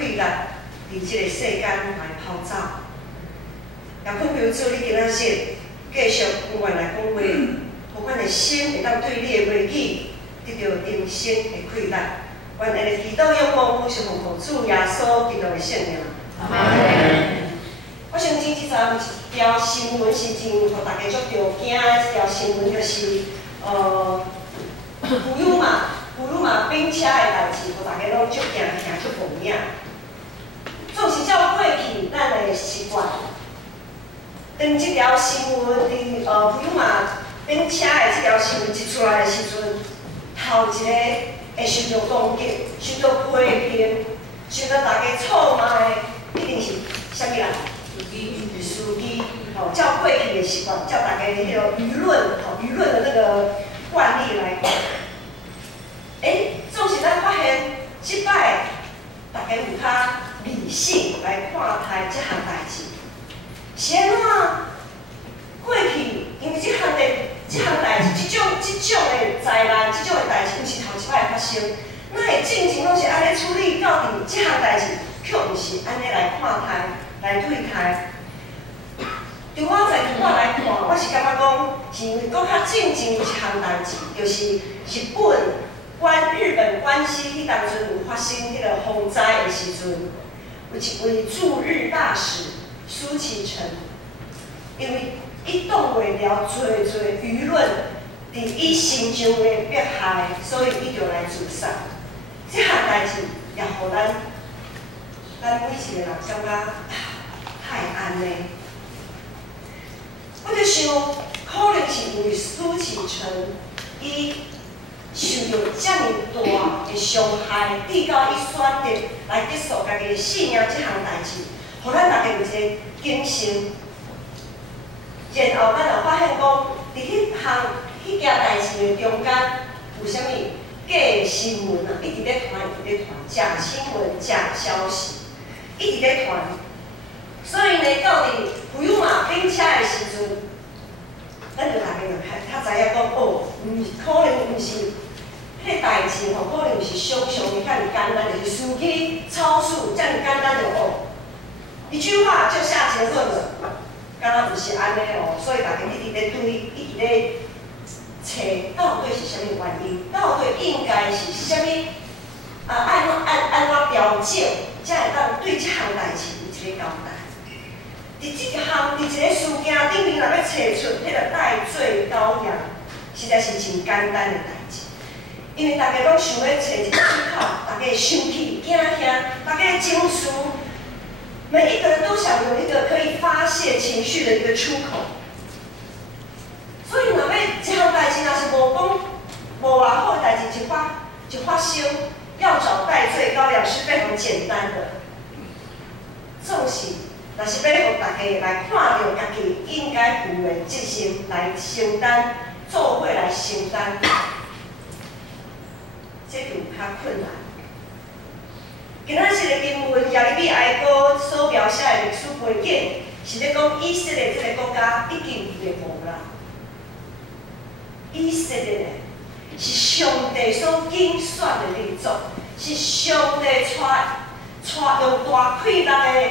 快乐伫即个世间来跑走。也恳求主，你今仔日继续有缘来讲话，互阮的心会当对你的话语得到人生的快乐。愿下日祈祷仰望，是奉靠主耶稣基督的圣名。我想前一阵有一条新闻是真，互大家足着惊的一条新闻，就是富裕嘛拼车的代志，互大家拢足惊足无影。总是照过去咱的习惯。当即条新闻伫富裕嘛拼车的即条新闻一出来的时阵，头一个会受到攻击、受到批评、受到大家臭骂的，一定是啥物人？司机，照过去的习惯，照大家的迄个舆论的那个惯例来讲，总是咱发现即摆大家有较理性来看待即项代志。是安怎？过去因为即项代志，即种的灾难，即种的代志，毋是头一摆发生，咱会进前拢是安尼处理到底即项代志，却毋是安尼来看待、来对待。对我来看，我是感觉讲，是因为搁较进前有一项代志，就是日本关西迄当阵有发生迄个洪灾的时阵，有一位驻日大使苏启成，因为伊挡袂了侪舆论伫伊身上的迫害，所以伊就来自杀。这项代志也互咱每一个人感觉太安尼。我就想，可能是因为苏启成伊受到遮尔大的伤害，直到伊选择来结束家己的生命这项代志，互咱大家有一个警醒。然后咱就发现讲，伫迄件代志的中间有啥物假的新闻啊，一直咧传，假新闻、假消息，一直咧传。所以呢，到底富裕嘛拼车的时阵，咱就大家就较知影讲，可能毋是迄个代志吼，可能毋是想象的遐尔简单，就是司机超速遮尔简单就一句话就下结论了，敢若毋是安尼所以大家一直咧找到底是啥物原因，到底应该是啥物安怎调整，才会当对即项代志有一个交代。伫一个事件顶面，若要找出迄个代罪羔羊，实在是真简单的代志。因为大家拢想要找一个出口，大家会生气、惊吓，大家的情绪，每一个人都想有一个可以发泄情绪的一个出口。所以，若要这项代志，若是无偌好的代志就发生，要找代罪羔羊是非常简单的。总是。若是要互大家来看到家己应该负的责任来承担，做伙来承担，这就有较困难。今仔日的经文耶利米哀歌所描写的历史背景，是咧讲以色列这个国家已经灭亡啦。以色列是上帝所拣选的民族，是上帝用大快乐的。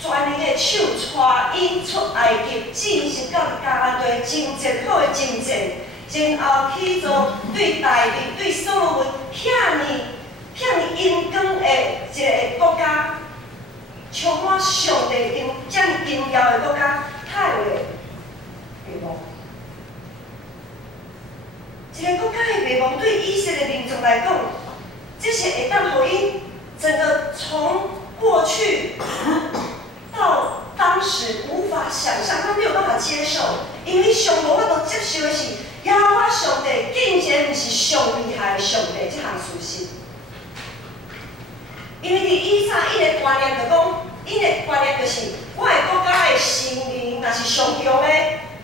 全能的手带因出埃及，进行到迦南地真正好的征战，然后去做对大卫、对所罗门遐尼荣光的一个国家，充满上帝遮尔荣耀的国家，太会灭亡。一个国家的灭亡，对以色列民族来讲，这是会当互因整个从过去。到当时无法想象，他没有办法接受，因为上无法度接受的是，耶和华上帝竟然不是上厉害的上帝这项事实。因为伫以前，伊的观念就讲，伊的观念就是，我的国家的神明若是上强的，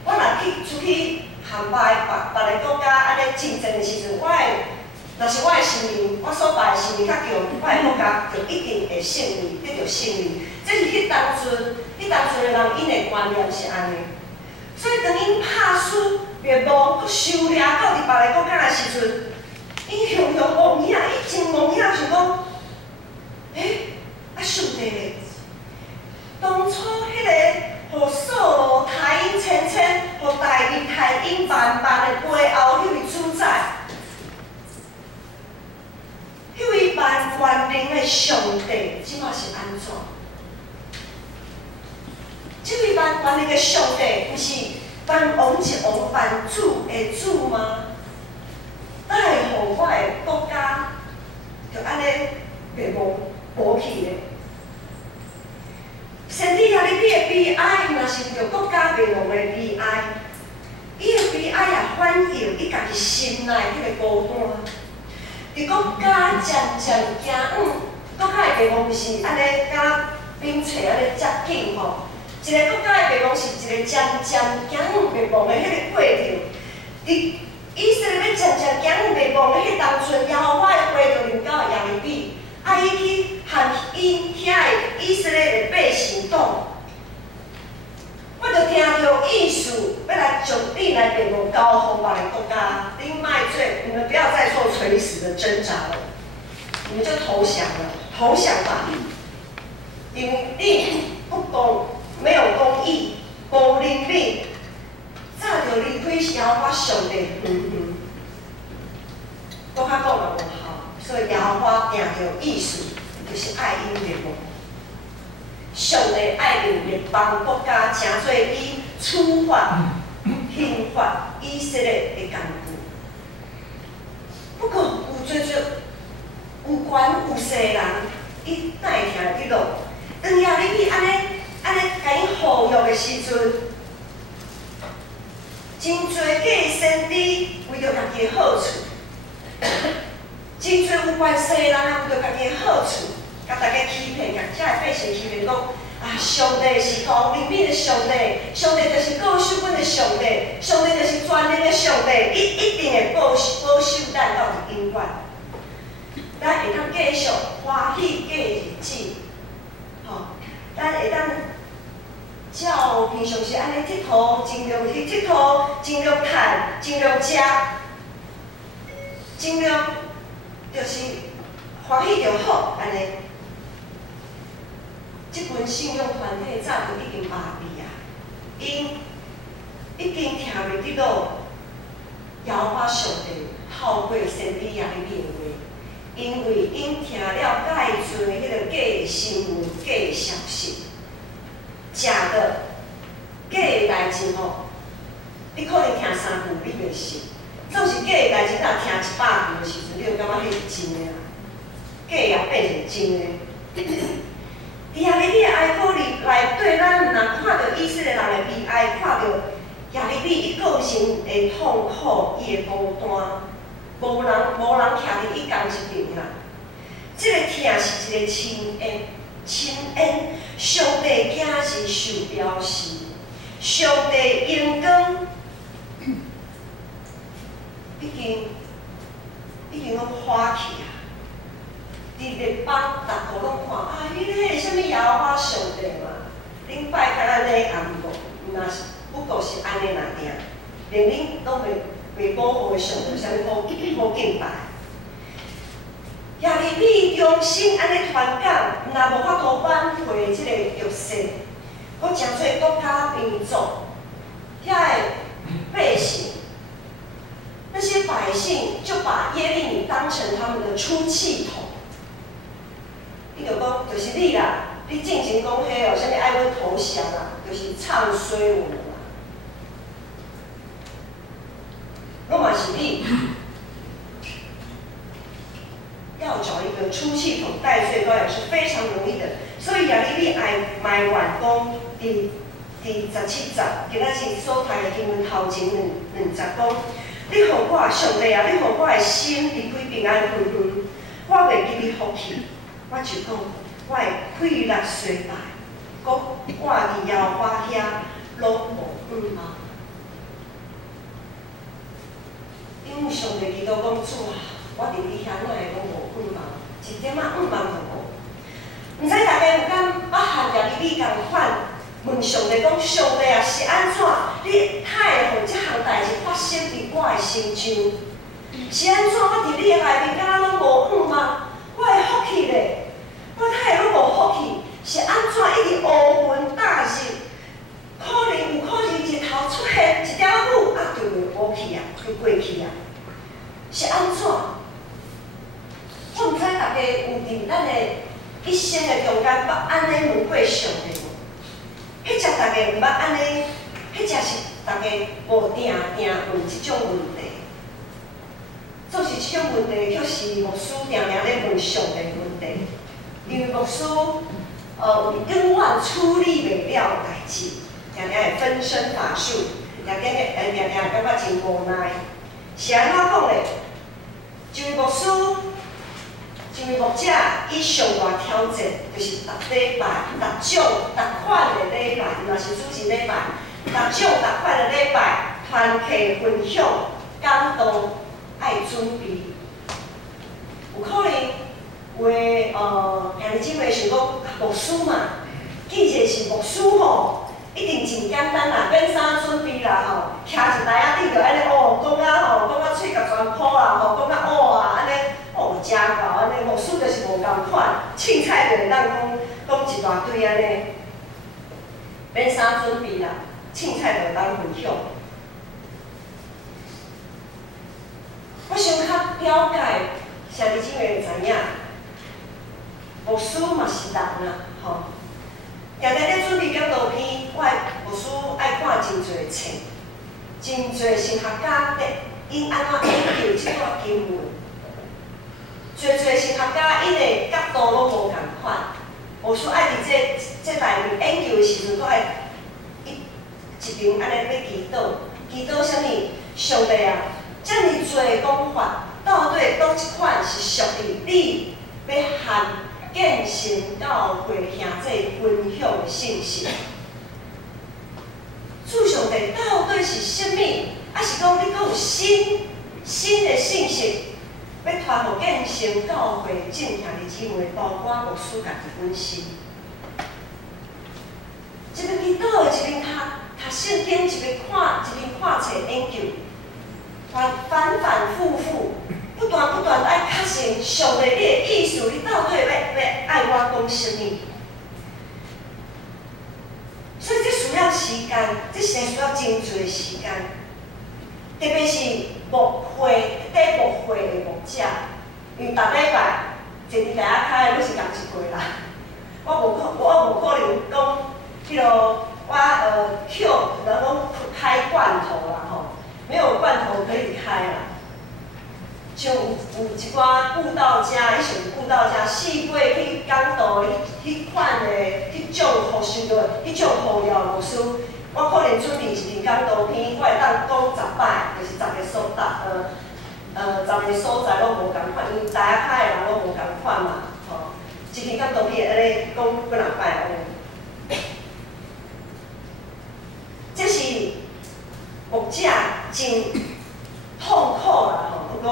我若出去和别个国家安尼竞争的时阵，若是我的神明，我所拜的神明较强，我的国家就一定会胜利，得到胜利。这是迄当阵的人因的观念是安尼。所以当因拍输灭亡，佮收掠到伫别个国家的时阵，因雄雄妄遐，伊真妄遐想讲，咧。当初迄个，互扫罗太阴千千，互大卫太阴万万的背后，迄位主宰，迄位万万能的上帝，即马是安怎？即位万万能的上帝，毋是万王一王、万主的主吗？哪会互我的国家就安尼袂无去咧？先知亚利比的悲哀，若是着国家灭亡的悲哀，伊的悲哀也反映伊家己心内迄个孤单。伫国家渐渐行远，国家的灭亡是安尼，甲冰川安尼接近吼。一个国家的灭亡是一个渐渐行远灭亡的迄个过程。伫以色列要渐渐行远灭亡的迄当阵，耶和华的话就临到亚利比。啊！伊去和因遐的以色列的百姓讲，我就听到意思，要来将你来灭亡交互我的国家。恁卖做，你们不要再做垂死的挣扎了，你们就投降了，投降吧！因为你不公，没有公义，无伦理，早就离开耶和华上帝搁较讲嘛无效。所以耶和华定着意思，就是爱因灭亡。上帝爱民列邦国家，诚做伊处罚、刑罚以色列的工具。不过有做有权有势的人，伊哪会听得落？当亚利比安尼甲因服务的时阵，真侪假先知为着家己的好处。真侪有关系的人啊，为着家己的好处，甲大家欺骗，甲遮的百姓欺骗讲啊，上帝是公灵敏的上帝，上帝就是保守阮的上帝，上帝就是全能的上帝，伊一定会保守咱到永远。咱会当继续欢喜过日子，吼，咱会当照平常时安尼佚佗，尽量去佚佗，尽量趁，尽量食，尽量。就是欢喜就好，安尼。即群信仰团体早就已经麻痹啊，因已经听袂得落耶和华上帝透过先知亚利比的话，因为因听了介阵的迄个假的新闻、假的消息，假的、假的代志吼，你可能听3句你袂信。总是假的代志，若听100句的时阵，你就感觉迄是真的啦。假也变成真的。伫亚利比的哀歌里内底，咱若看到以色列人的悲哀，看到亚利比伊个人的痛苦，伊的孤单，无人徛伫伊同一边啦。这个疼是一个亲恩，亲恩，上帝囝是受标示，上帝阳光。已经拢花去啊！伫列邦，逐个拢看啊，迄个是啥物耶和华上帝嘛？恁拜甲安尼也毋若是，不过是安尼尔尔，连恁拢袂保护的上帝，啥物好敬拜？亚利比中心安尼传讲，若无法度挽回即个局势，搁诚侪国家民族，遐个百姓。那些百姓就把耶利米当成他们的出气筒。你就讲，就是你啦，你进前讲迄哦，啥物爱阮投降啦，就是唱衰我们啦。我嘛是你，要找一个出气筒代罪羔羊是非常容易的。所以亚利比爱买完工第17节，今仔日所读的经文头前两节讲。你予我上帝啊！你予我的心离开平安远远，我袂记你福气。我就讲，我会快乐衰败，搁挂伫耶和华遐，拢无望。因为上帝祈祷讲主啊，我伫你遐哪会拢无望，一点仔望都无。毋知大家有敢捌和亚利比共款？问上帝讲：上帝啊，是安怎？你太会互即项代志发生伫我的身上？是安怎？我伫你的内面，敢若拢无望？我的福气咧，我太会拢无福气？的中间捌安尼问过上帝无？迄只大家毋捌安尼，迄只是大家无定问即种问题。做是即种问题，却是牧师定定咧问上帝问题，因为牧师永远处理袂了代志，定定会分身乏术，定定感觉真无奈。是安怎讲咧？一位牧师，一位牧者，伊上大挑战就是逐礼拜、逐种、逐款的礼拜，若是主日礼拜，逐种、逐款的礼拜，团契分享、讲道，爱准备。有可能兄弟姊妹想讲牧师嘛，既然是牧师吼，一定真简单啦，免啥准备啦吼，徛一台仔顶就安尼讲啊喙甲全破啦讲啊安尼真够安尼，牧师就是无共款，凊彩就会当讲一大堆安尼，免啥准备啦，凊彩就会当分享。我想较了解兄弟姊妹会知影，牧师嘛是人啊，吼。定定咧准备讲道片，我牧师爱看真侪册，真侪神学家因安怎研究即段经文，侪神学家因的角度拢无共款。牧师爱伫这内面研究的时阵，搁爱一场安尼要祈祷，祈祷啥物？上帝啊，遮尔侪讲法，到底倒一款是属于你要和建成教会兄弟分享的信息？主上帝到底是啥物？还是讲你阁有新的信息，要传互建成教会正兄弟姊妹，包括牧师家己本身？一边祈祷，一边读圣经，一边看册研究，反复，不断爱确信上帝你的意思，你到底要爱我讲啥物？所以这需要时间，这是需要真侪的时间。特别是牧会的牧者，因为逐礼拜坐伫台仔开，拢是共一过啦。我无可能讲，譬如我然后开罐头啦吼，没有罐头可以开啦。像有一寡布道家，伊像布道家四过去讲道，迄款的迄种互受到，迄种互了牧师，我可能准备一篇讲道片，我会当讲10摆，就是10个所在拢无共款，因为大家拍的人拢无共款嘛，吼，一篇讲道片安尼讲几若摆安尼，这是牧者真痛苦啦，吼，讲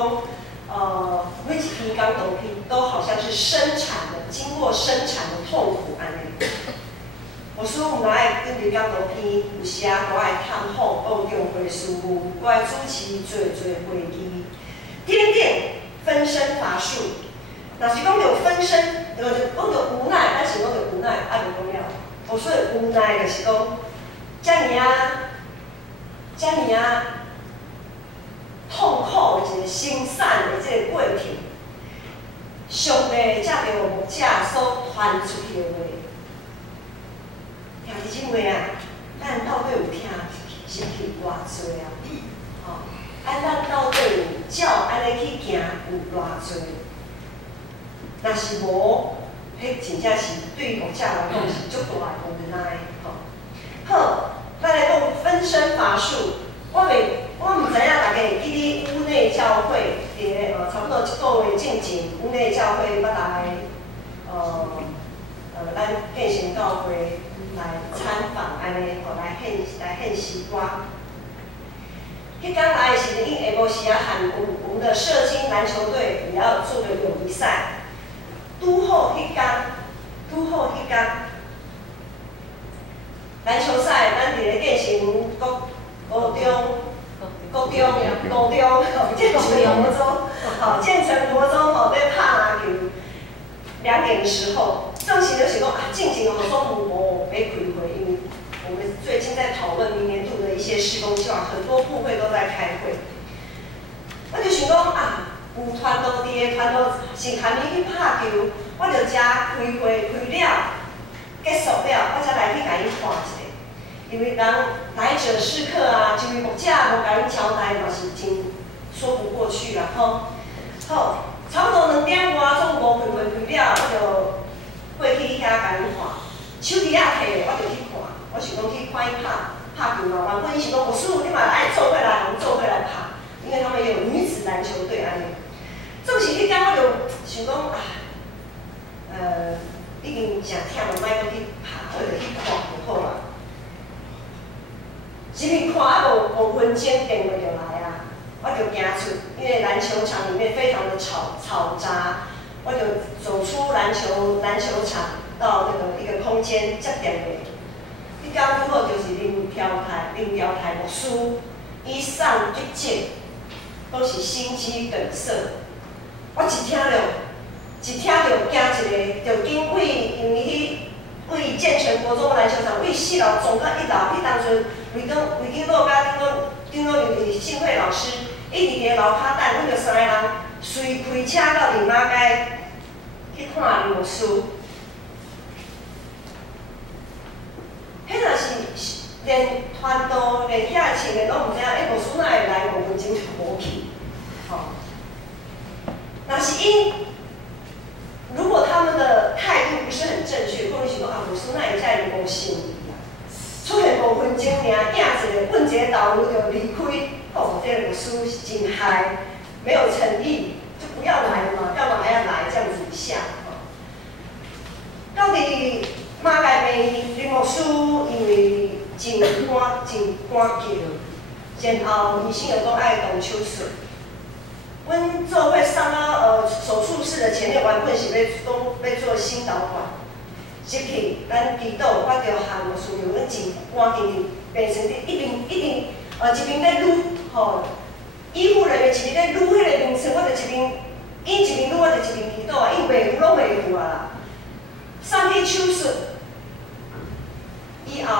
每一篇讲道片都好像是经过生产的痛苦安尼。牧师毋爱准备讲道片，有时啊，我爱探访讲教会事务，我爱主持侪会议，分身乏术。若是讲着分身，讲着无奈，但是讲着无奈，爱袂讲了。我说的无奈就是讲，遮尔痛苦的一个生产的这个过程，上帝才着牧者所传出去的话。兄弟姊妹啊，咱到底有听进去偌济啊？吼，咱到底有照安尼去行有偌济？若是无，迄真正是对牧者来讲是足大的无奈吼。好，咱来讲分身乏术。我毋知影大家会记哩屋内教会伫差不多1个月之前，屋内教会捌来咱建成教会来参访安尼，吼来献西瓜。迄天来的时阵，因下晡时啊，喊我们的社青篮球队也要做个友谊赛。拄好迄天，篮球赛咱伫咧建成高中，建成国中，建成国中在拍篮球，2点的时候，当时就想讲进行好说无要开会，因为我们最近在讨论明年度的一些施工计划，很多部会都在开会。我就想讲有团队伫个团队是含伊去拍球，我就遮开会开了，结束了，我才来去甲伊看一下。因为人来者是客啊，一位牧者无甲伊交代，嘛是真说不过去啦吼。好，差不多2点外，总无开会开了，我就过去遐甲伊看。手机仔摕，我就去看，我想讲去看伊拍球嘛。原本伊是讲牧师，你嘛爱做伙来，我们做伙来拍，因为他们有女子篮球队安尼。总是迄天我就想讲啊，已经诚忝了，莫搁去拍，我就去看就好啊。一面看啊5分钟，电话就来啊，我就行出，因为篮球场里面非常的嘈杂，我就走出篮球场。到那个一个空间接电话，迄天拄好就是林条台牧师，伊上急诊，都是心肌梗塞。我一听着惊一个，就紧因为为健全国中篮球场，为4楼总到1楼，迄当阵卫经路甲顶路就是幸会老师，一直伫个楼骹等，阮就3个人随开车到林马街去看林牧师。迄若是连团队连遐穿的拢毋知影，牧师哪会来5分钟就无去？吼，若是如果他们的态度不是很正确，或者是讲啊，牧师哪会遮尔无诚意啊？出现5分钟尔，影一个问一个导游就离开，哦，这个牧师是真嗨，没有诚意，就不要来了嘛，干嘛还要来这样子一下？到底？马街边林牧师因为真赶急，然后医生又讲爱动手术。阮做伙送到手术室的前面，原本是要做心导管，入去咱祈祷，我就喊牧师娘，阮真赶紧病床顶一边在撸吼，医护人员一边在撸迄个病床，我就伊一边撸我就一边祈祷啊，伊袂拢袂赴啊啦，送去手术。以后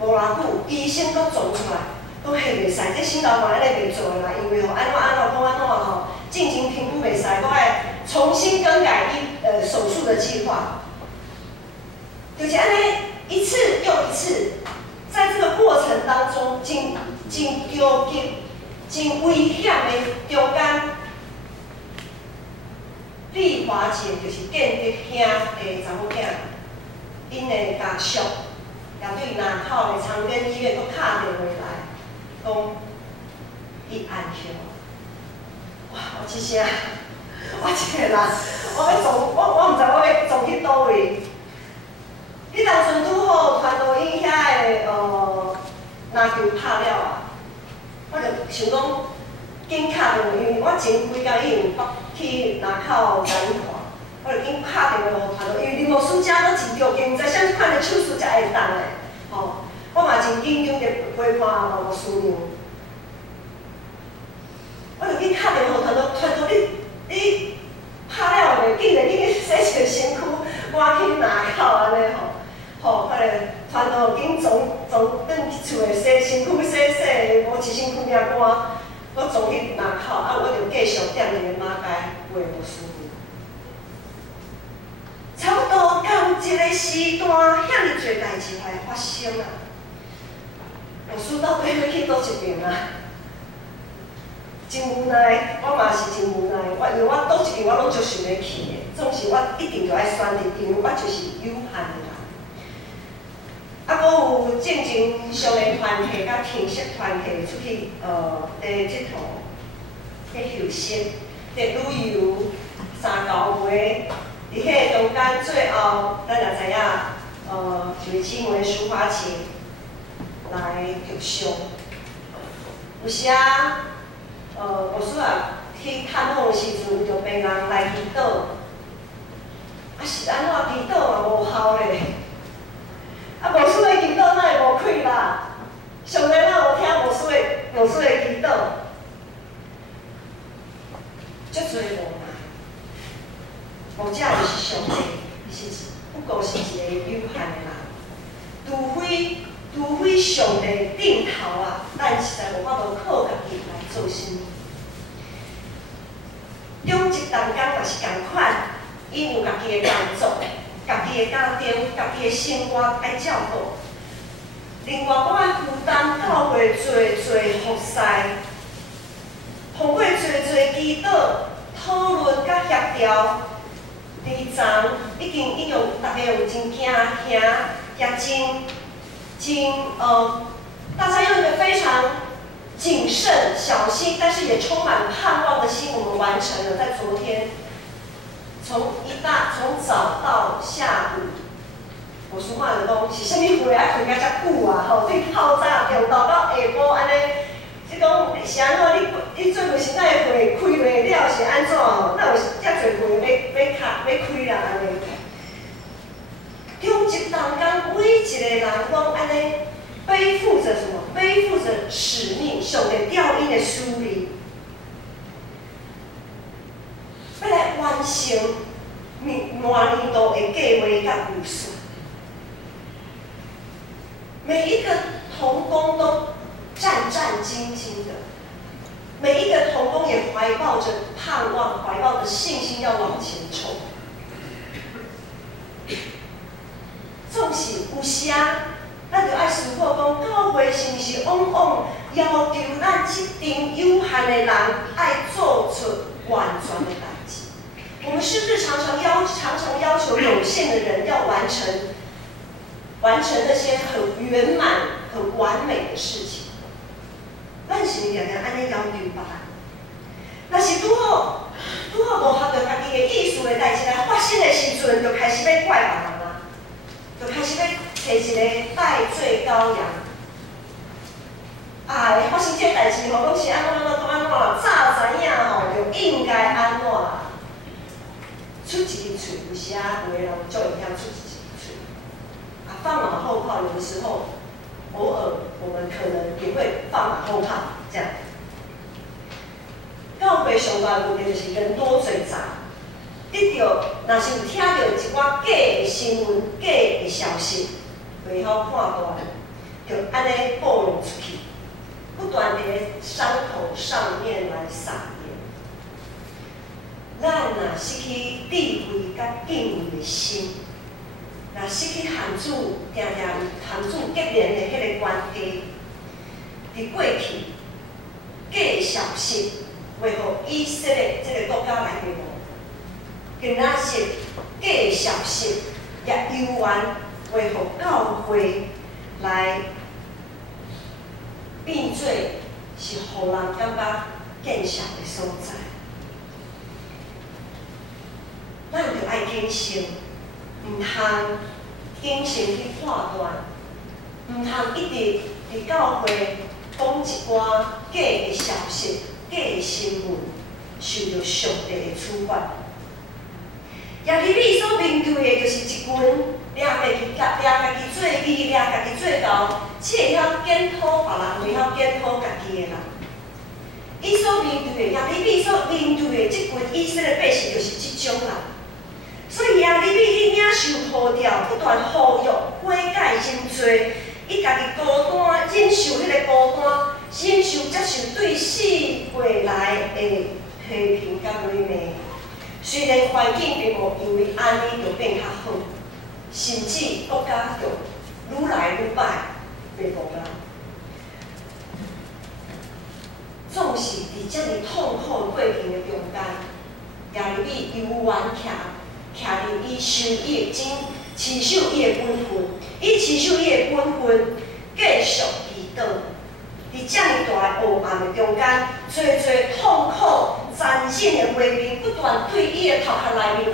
无偌久，医生都做出来，讲嘿袂使，这心导管安尼袂做啦，因为吼安怎吼，进行评估袂使，搁爱重新更改手术的计划，就是安尼一次又一次，在这个过程当中，真着急、真危险的中间，丽华姐就是见着兄的查某囝，因的家属。也对南口的长庚医院，佫打电话来，讲伊安休。哇！我一声，我一个人，我毋知我要撞去倒位。迄当阵拄好团队因遐的篮球拍了啊，我就想讲紧打电话，因为我前几工已经去南口甲伊看。我就紧打电话互团队，因为林牧师遮都真着急，毋知啥物款的手术才会当的。吼，我嘛真紧张，就陪看牧师娘。我就紧打电话互团队，你拍了袂？竟然你洗一个身躯，赶去拿口安尼吼。吼，迄个团队紧转去厝诶洗身躯洗，无一身躯领干，我转去拿口，啊，我就继续踮伫个马街陪牧师娘。差不多到一个时段，遐尼侪代志来发生啊！牧师到底要去倒一边啊？真无奈，我嘛是真无奈。因为我倒一边我拢足想要去的，总是我一定就爱选择，因为我就是有限的人。啊，搁有正经上的团体甲听色团体出去佇佚佗，去休息，伫旅游3到月。伫迄个中间最后，咱也知影，就是青梅抒发节来疗伤。有时啊，牧师啊去探访的时阵，有着病人来祈祷，啊是安怎祈祷嘛无效咧？啊牧师的祈祷哪会无开啦？上帝哪有听牧师的祈祷？足侪无。牧者就是上帝，是不过是一个有限的人，除非上帝顶头啊，咱实在无法度靠家己来做甚物。一当工嘛是共款，伊有家己的工作、家己的家庭、家己的生活爱照顾。另外，我爱负担教会侪服侍，通过侪祈祷、讨论甲协调。第昨已经大家有真惊吓，也大家用一个非常谨慎、小心，但是也充满盼望的心，我们完成了。在昨天，从早到下午，我说话就讲是啥物会啊，开甲遮久啊，吼，对透早中昼到下晡安尼。即讲是安怎？你做袂是哪会会开袂了？是安怎吼？哪有遮侪会要开啦安尼？中一当工，每一个人拢安尼背负着什么？背负着使命，上帝调因的使命，要来完成满年度的计划甲预算。每一个同工都战战兢兢的，每一个同工也怀抱着盼望，怀抱着信心要往前冲。总是有时啊，咱就爱思考讲，教会是毋是往往要求咱这场有限的人爱做出完全的代志？我们是不是常常要求有限的人要完成那些很圆满、很完美的事情？咱是常常安尼要求别人。若是拄好无合着家己的意思的代志来发生的时阵，就开始要怪别人啊，就开始要找一个代罪羔羊。啊，发生这代志吼，拢是安怎，早知影吼，就应该安怎出一支嘴，有时啊，有的人就会晓出一支嘴。啊，放马后炮，有的时候，偶尔我们可能也會放馬後炮，這樣。教會上大問題就是人多嘴雜，若是有聽到一寡假的新聞、假的消息，袂曉判斷，就安尼暴露出去，不斷在傷口上面來撒鹽。咱若失去智慧甲敬畏的心。若失去汉主，常常有汉主结连的迄个关系，伫过去假的消息，为互以色列这个国家来灭亡。今仔日假的消息也悠然为互教会来变做是互人感觉见笑的所在。咱就爱谨慎。唔通谨慎去判断，唔通一直伫教会讲一寡假的消息、假的新闻，受到上帝的处罚。耶利米所面对的就是一群掠家己做义、掠家己做教，只会晓检讨别人，袂晓检讨家己的人。伊所面对的耶利米所面对的即群以色列百姓，就是即种人。所以耶利米伊领受呼召，不断呼吁、悔改真多，伊家己孤单，忍受迄个孤单，忍受接受对死过来的批评甲谄媚。虽然环境并无因为安尼就变较好，甚至国家就愈来愈歹，袂无啦。总是伫遮尔痛苦过程的中间，耶利米悠然徛伫伊受伊的持守伊的本分，伊持守伊的本分，继续祈祷。伫遮尔大的黑暗的中间，侪痛苦、残忍的话面不断对伊的头壳内面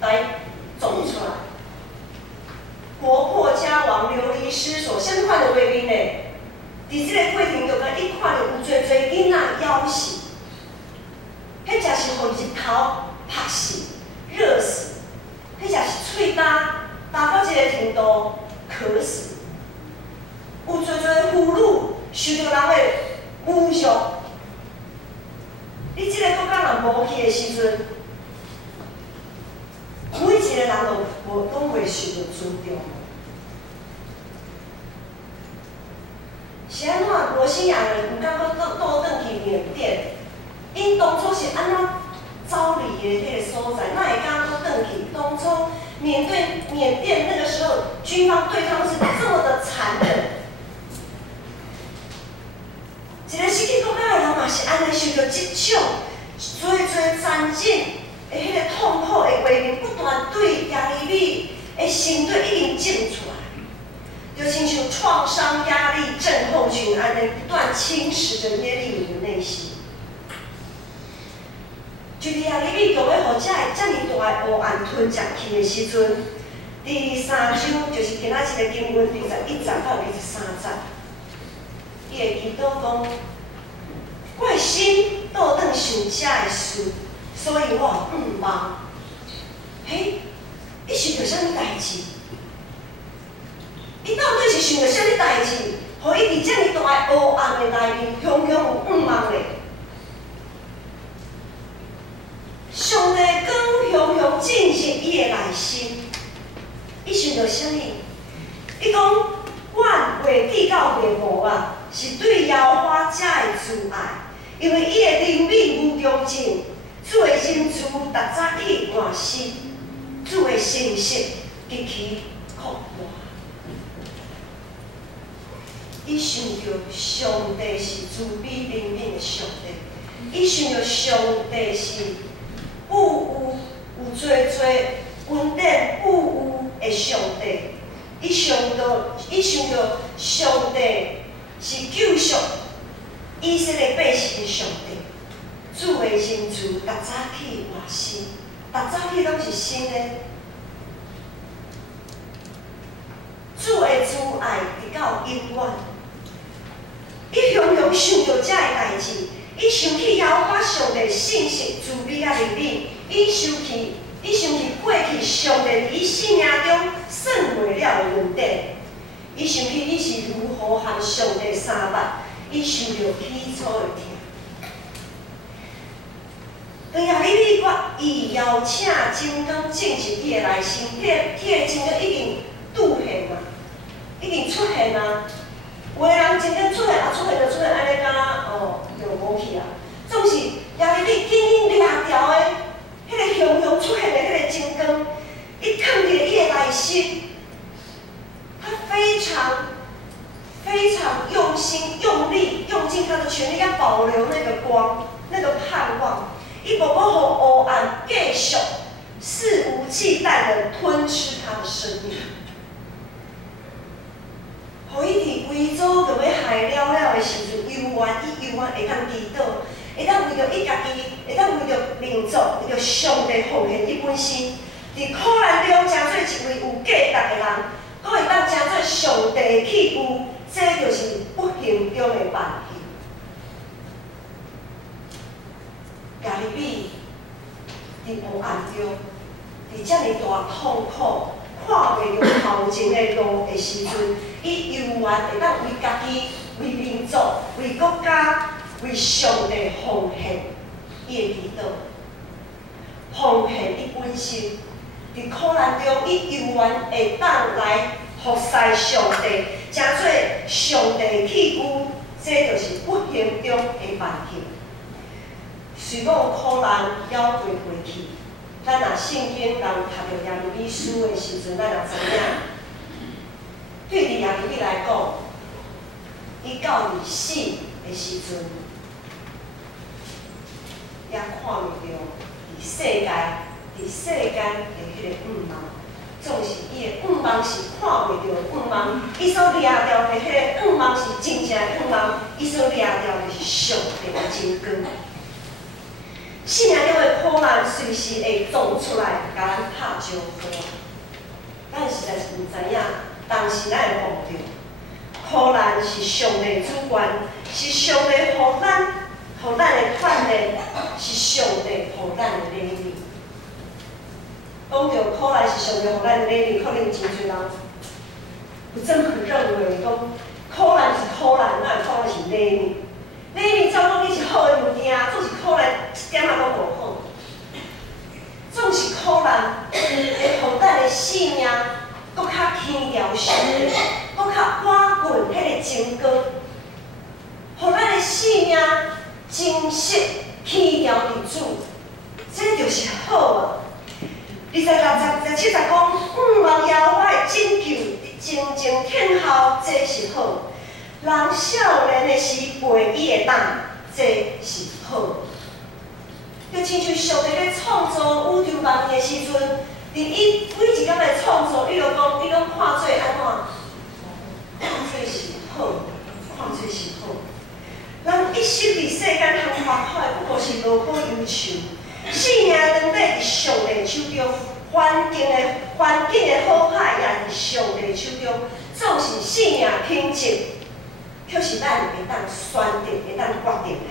来走出来。国破家亡、流离失所，什么款的话面呢？伫这个过程中间，伊看到有侪囡仔夭死，迄真是互日头晒死。热死，迄只是喙焦到一个程度，渴死。有侪妇女受到人的侮辱。你即个国家人无去的时阵，每一个人拢袂受到尊重。是安怎？罗西亚人毋感觉倒转去缅甸，因当初是安怎？走离的迄个所在，哪会敢搁转去？当初缅甸那个时候，军方对他们是这么的残忍。一个失去国家的人嘛是安尼受到这种残忍的迄个痛苦的画面，不断对亚里米的心对已经浸出来，就亲像创伤压力症候群安尼不断侵蚀着耶利米的内心。就伫亚里米强要互遮个遮尔大的黑暗吞噬去的时阵，第3章就是今仔日的经文第11节到第13节。伊会祈祷讲，我的心倒转想遮的事，所以我毋忘。嘿，伊想到啥物代志？伊到底是想到啥物代志，互伊伫遮尔大的黑暗的内面，常常有毋忘咧？上帝光常常进入伊的内心，伊想到啥物？伊讲，阮月底到月末啊。是对耶和华遮的慈爱，因为伊的灵美无穷尽，主的仁慈逐早起换新，主的信息极其扩大。伊想到上帝是慈悲怜悯的上帝，伊想到上帝是富有稳定富有的上帝，伊想到上帝。是救赎以色列百姓的上帝，主的仁慈逐早起换新，逐早起拢是新的。主的慈爱直到永远。伊常常想到遮个代志，伊想起耶和华上帝信息慈悲甲怜悯，伊想起过去上帝伫伊生命中算袂了的问题。伊想起你是如何和上帝相捌，伊想到起初的痛。当亚里米伊邀请金刚进入伊的内心，迄个金刚已经拄现啊，已经出现啊。有的人金刚出现啊，出现就出现，安尼敢就无去啊。总是亚里米紧紧抓条的，迄个雄雄出现的迄个金刚，伊藏伫伊的内心。他非常用心、用力、用尽他的全力，要保留那个光、那个盼望，伊无要互黑暗继续肆无忌惮地吞噬他的生命，互伊伫规组就要害了了的时阵，伊永远会当祈祷，会当为着伊家己，会当为着民族，为着上帝奉献伊本身，伫苦难中成做一位有价值的人。搁会当成做上帝的器具，这就是不幸中的万幸。亚里米伫黑暗中，伫遮尔大痛苦、看袂到头前的路的时阵，伊永远会当为家己、为民族、为国家、为上帝奉献伊的祈祷，奉献伊本身。伫苦难中，伊永远会当来服侍上帝，成做上帝的器具，这就是不幸中的万幸。虽讲苦难还过去，咱若圣经人读到亚里米书的时阵，咱就知影，对伫亚里米来讲，伊到伊死的时阵，也看袂到伫世界。伫世间的迄个毋茫，总是伊的毋茫是看袂到的毋茫，伊所掠着的迄个毋茫是真正的毋茫，伊所掠着的是上帝的真光。生命中的苦难随时会撞出来，甲咱拍招呼，咱实在是毋知影，当时咱会碰到。苦难是上帝主权，是上帝互咱的锻炼，是上帝互咱的礼物。讲到苦难是上帝互咱的礼物，可能真侪人不这么认为，讲苦难是苦难，哪会苦难是礼物？礼物照讲你是好的物件，总是苦难一点仔拢无好。总是苦难会互咱的性命搁较轻调上帝，搁较瓦滚迄个真光，互咱的性命真实轻调伫主。这就是好啊！26、27讲，望耶和华的拯救，真正天后，这是好。人少年的时陪伊的胆，这是好。就亲像上帝咧创造宇宙万物的时阵，伫伊每一工的创造，伊就讲，伊拢看做安怎？看做是好，看做是好。人一生伫世间通花好的，不过是无可忧愁。性命长在伫上帝手中，环境的好歹也伫上帝手中。总是性命品质，却是咱会当选择、会当决定的。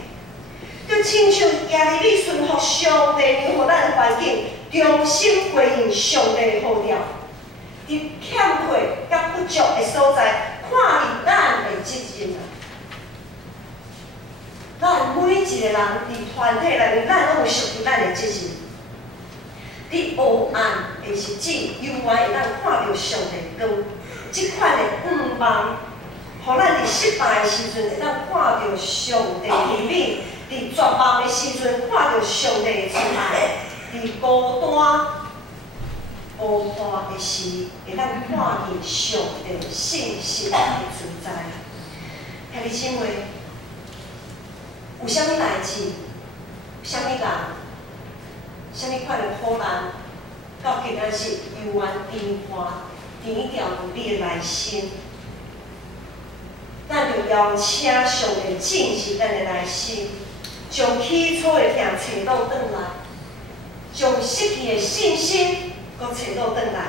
就亲像耶利米顺服上帝，让予咱的环境，衷心回应上帝的呼召。伫欠缺甲不足的所在，看伫咱的责任啊！咱每一个人伫团体内面，咱拢有属于咱的责任。伫黑暗的日子，永远会当看到上帝光。即款的望，互咱伫失败的时阵会当看到上帝怜悯；伫绝望的时阵看到上帝的慈爱；伫孤单、无伴的时，会当看见上帝信实的存在。兄弟姊妹，有啥物代志、啥物人、啥物款的苦难，到今仔日犹原甜化。甜调伫你的内心，咱就邀请上帝进入咱的内心，将起初的痛找倒转来，将失去的信心搁找倒转来，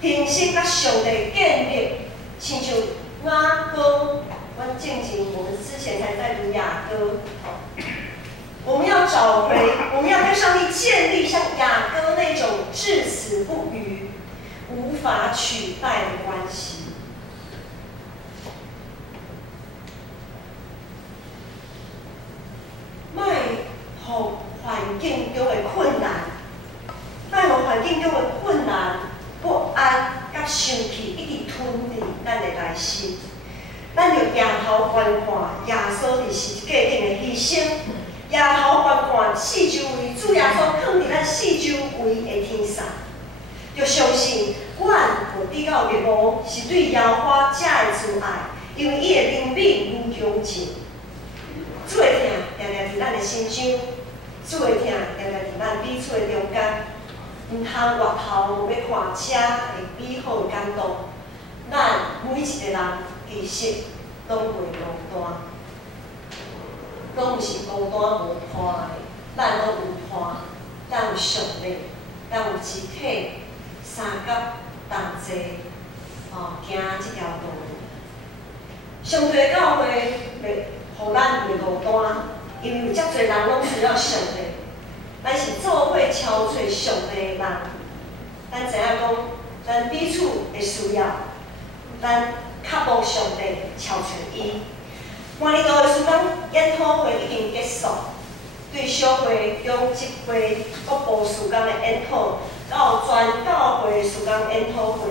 重新甲上帝建立，亲像雅歌，我们之前才在读雅歌，我们要找回，我们要跟上帝建立像雅歌那种至死不渝。无法取代的关系，莫互环境中的困难，莫互环境中的困难、不安甲生气一直吞入咱的内心。咱就仰头观看耶稣伫十字架顶的牺牲，仰头观看四周围主耶稣放伫咱四周围的天上。就相信，阮有得到的无是对耶和华遮的慈爱，因为伊的怜悯如强情。主的疼常常伫咱的心上，主的疼常常伫咱彼此的中间。毋通越头要看遮的美好的感动，咱每一个人其实拢袂孤单，拢毋是孤单无伴的，咱拢有伴，咱有上帝，咱有肢体。三角同齐，行即条路。上帝的教会袂，互咱袂孤单，因为有遮侪人拢需要上帝。咱是做伙超找上帝的人，咱知影讲，咱彼此的需要，咱较无上帝超找伊。欢迎到的时间研讨会已经结束，对小会中一会各部时间的研讨。到全教会时间研讨会，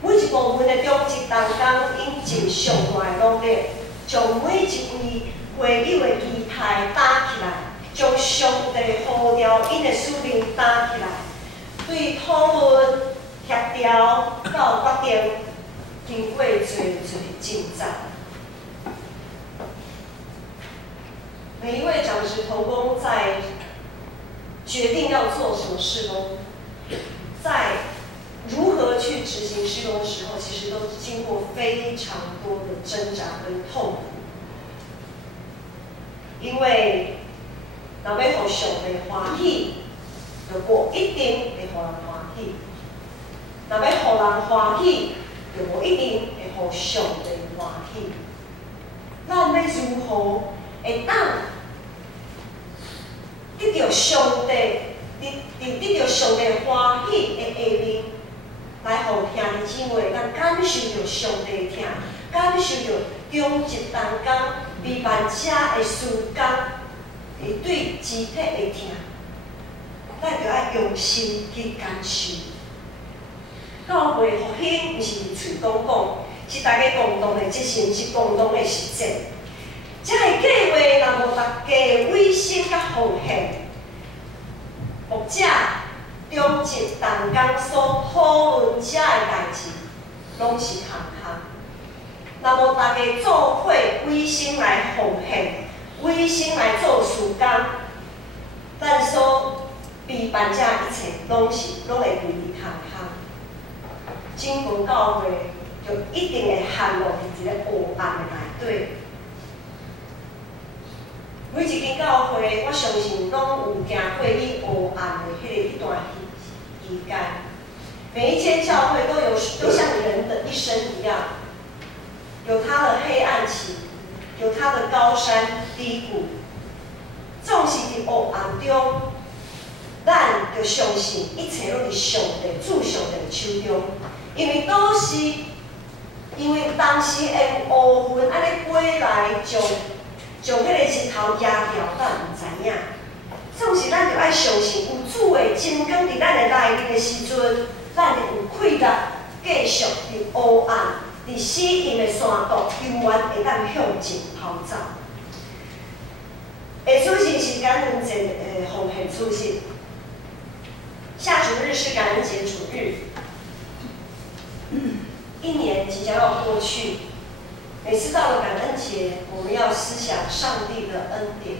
每一部分的中一同工引尽上大的努力，将每一位会友的期待打起来，将上帝呼召因的使命打起来，对讨论、协调到决定，经过侪进展。每一位长职同工在决定要做什么事工。在如何去执行施工的时候，其实都是经过非常多的挣扎跟痛苦。因为若要互上帝欢喜，就无一定会互人欢喜；若要互人欢喜，就无一定会互上帝欢喜。咱要如何会当得到上帝？得到上帝欢喜的下面，来互兄弟姊妹咱感受到上帝的疼，感受到中一同工为万者的事工，会对肢体的疼，咱就要用心去感受。教会复兴毋是嘴讲讲，是大家共同的责任，是共同的实践。这个计划若无大家的委身甲奉献，牧者中一同工所讨论遮的代志，拢是同项。那么大家做伙委身来奉献，委身来做事工，咱所备办遮一切拢会规律同项。整个教会就一定会陷入伫一个黑暗的内底。每一间教会，我相信拢有行过去黑暗的一段期间。每一间教会都像人的一生一样，有它的黑暗期，有它的高山低谷。总是伫黑暗中，咱就相信一切拢伫上帝主上帝手中，因为当时会有乌云安尼飞来将迄个日头压掉，咱毋知影。总是咱着爱相信，有主的真光伫咱的内面的时阵，咱就有气力继续伫黑暗、伫死荫的山道，永远会当向前跑走。下主日是感恩节的奉献主日，下主日是感恩节主日。一年即将要过去。每次到了感恩节，我们要思想上帝的恩典。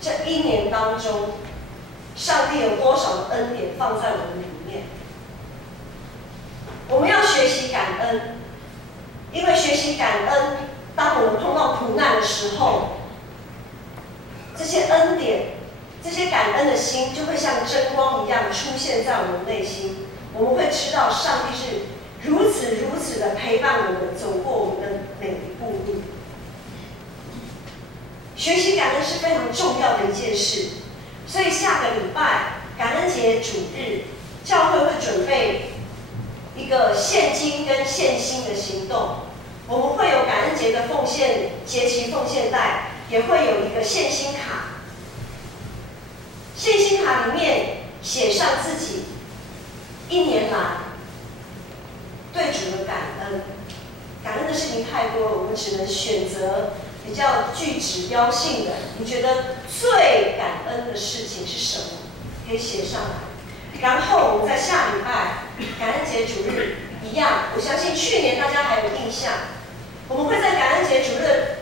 这一年当中，上帝有多少的恩典放在我们里面？我们要学习感恩，因为学习感恩，当我们碰到苦难的时候，这些恩典、这些感恩的心就会像真光一样出现在我们内心。我们会知道上帝是如此的陪伴我们走过我们的每一步路。学习感恩是非常重要的一件事，所以下个礼拜感恩节主日，教会会准备一个献金跟献心的行动。我们会有感恩节的奉献节期奉献袋，也会有一个献心卡。献心卡里面写上自己一年来对主的感恩。感恩的事情太多了，我们只能选择比较具指标性的。你觉得最感恩的事情是什么？可以写上来。然后我们在下礼拜感恩节主日一样，我相信去年大家还有印象，我们会在感恩节主日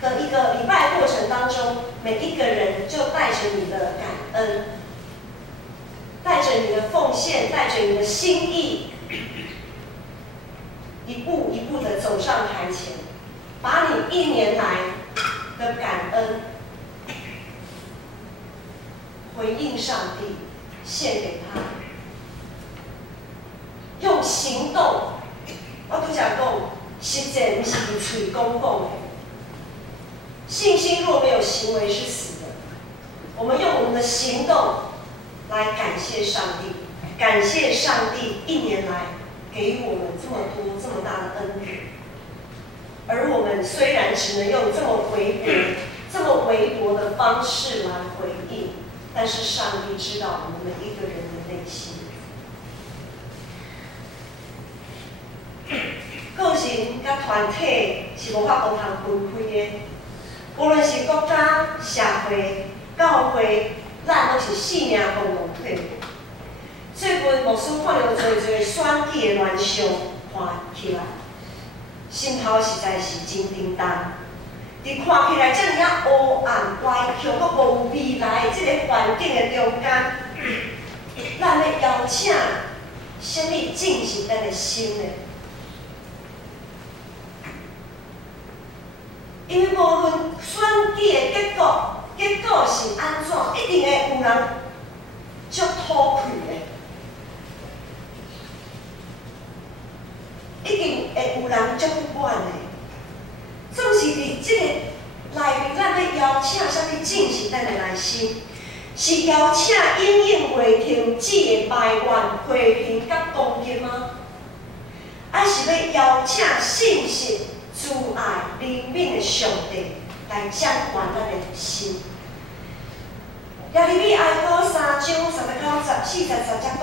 的一个礼拜过程当中，每一个人就带着你的感恩，带着你的奉献，带着你的心意，一步一步的走上台前，把你一年来的感恩回应上帝，献给他，用行动。我拄则讲，实际不是伫嘴讲讲的。信心若没有行为是死的。我们用我们的行动来感谢上帝，感谢上帝一年来给予我们这么多、这么大的恩典。而我们虽然只能用这么微薄的方式来回应，但是上帝知道我们每一个人的内心。个人甲团体是无法度通分开的，无论是国家、社会、教会，咱都是性命共同体。最近牧师看到侪选举的乱象看起来，心头实在是真叮当。伫看起来遮尔啊黑暗、歪曲，阁无未来的这个环境的中间，咱要邀请什么进行咱的心呢？因为无论选举的结果是安怎，一定会有人足讨气的，一定会有人足不满的。总是伫这个内面，咱要邀请啥物进行咱的内心，是邀请永永袂停止的埋怨、批评甲攻击吗？还是要邀请信实、慈爱、怜悯的上帝来掌管咱的心？耶利米哀歌3章39、44、10节讲，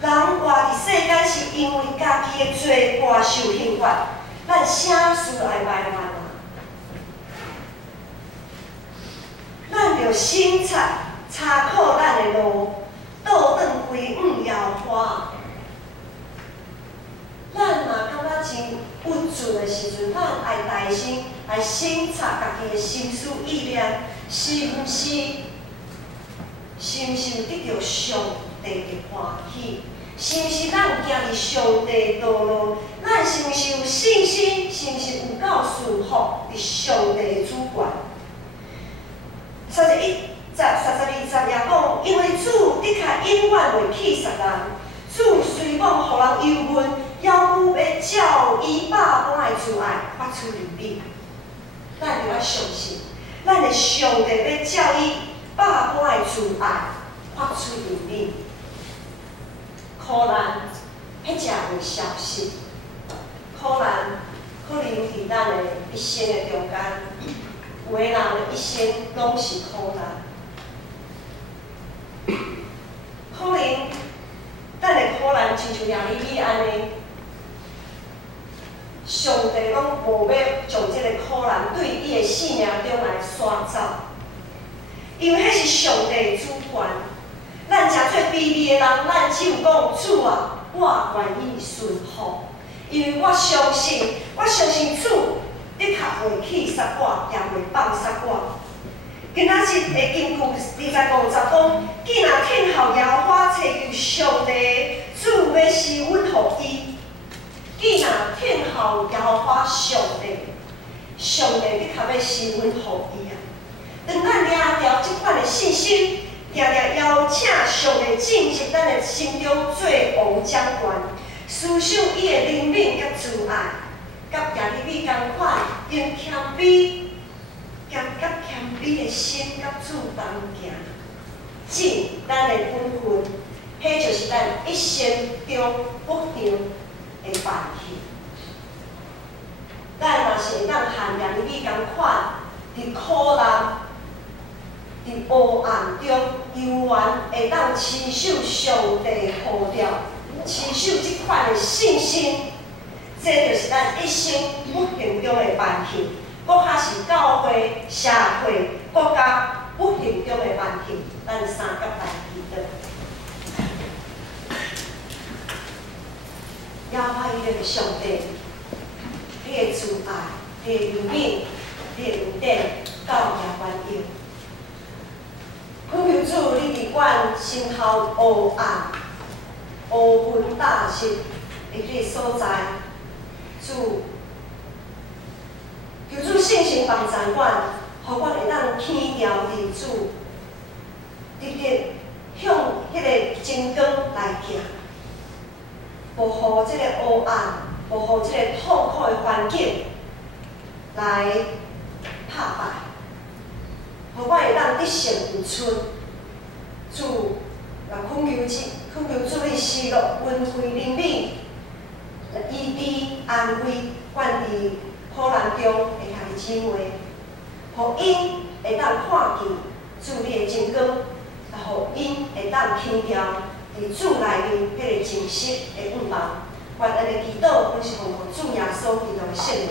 人活伫世间是因为家己的罪过受刑罚，咱啥事来埋怨啊？咱着省察查考咱的路，倒转归摇花。咱若感觉真不准的时阵，咱爱大声来省察家己的心思意念，是毋是有得到上帝的欢喜？是毋是咱行伫上帝道路？咱是毋是有信心？是毋是有够顺服伫上帝的主权？32节也讲，因为主的确永远袂弃杀人，主虽讲互人忧闷，要求要照伊百般的慈爱发出怜悯。咱着要相信，咱的上帝要照伊百般的慈爱发出怜悯。苦难，迄只会消失。苦难可能伫咱的一生的中间，有的人的一生拢是苦难。可能咱的苦难亲像亚利米安尼，上帝拢无要将这个苦难对伊的生命中来刷走，因为迄是上帝的主权。咱诚做卑微的人，咱只有讲主啊，我愿意顺服，因为我相信主的确袂弃杀我，也袂放杀我。今仔日的经句20、50讲，既然听候耶和华找求上帝，主要施恩互伊。既然听候耶和华上帝的确要施恩互伊啊。当咱抓牢即款的信心，常常邀请上帝进入咱的心中做王掌权，思想伊的怜悯甲慈爱，甲亚利米同款，用谦卑。甲谦卑的心，甲主同行，尽咱的本分，迄就是咱一生中不定的办戏。咱若是会当像亚利米同款，伫苦难、伫黑暗中，永远会当持守上帝呼召，持守即款的信心，这就是咱一生不幸中的办戏。搁较是教会、社会、国家不幸中的问题，咱三角来祈祷。耶和华伊个上帝，你的慈爱、你的怜悯、你的恩典，到也原有。恳求主，你伫阮身后黑暗、乌云大日的迄个所在，主。求主圣神帮助阮，互阮会当起调伫主，直直向迄个真光来行，无互即个黑暗，无互即个痛苦的环境来拍败，互阮会当得胜有剩。主，也恳求主你施落恩惠怜悯，医治安慰阮伫苦难中的兄弟姊妹，互因会当看见主你的真光，也互因会当轻调伫主内面迄个真实的盼望。愿安尼祈祷，阮是奉主耶稣基督的圣名。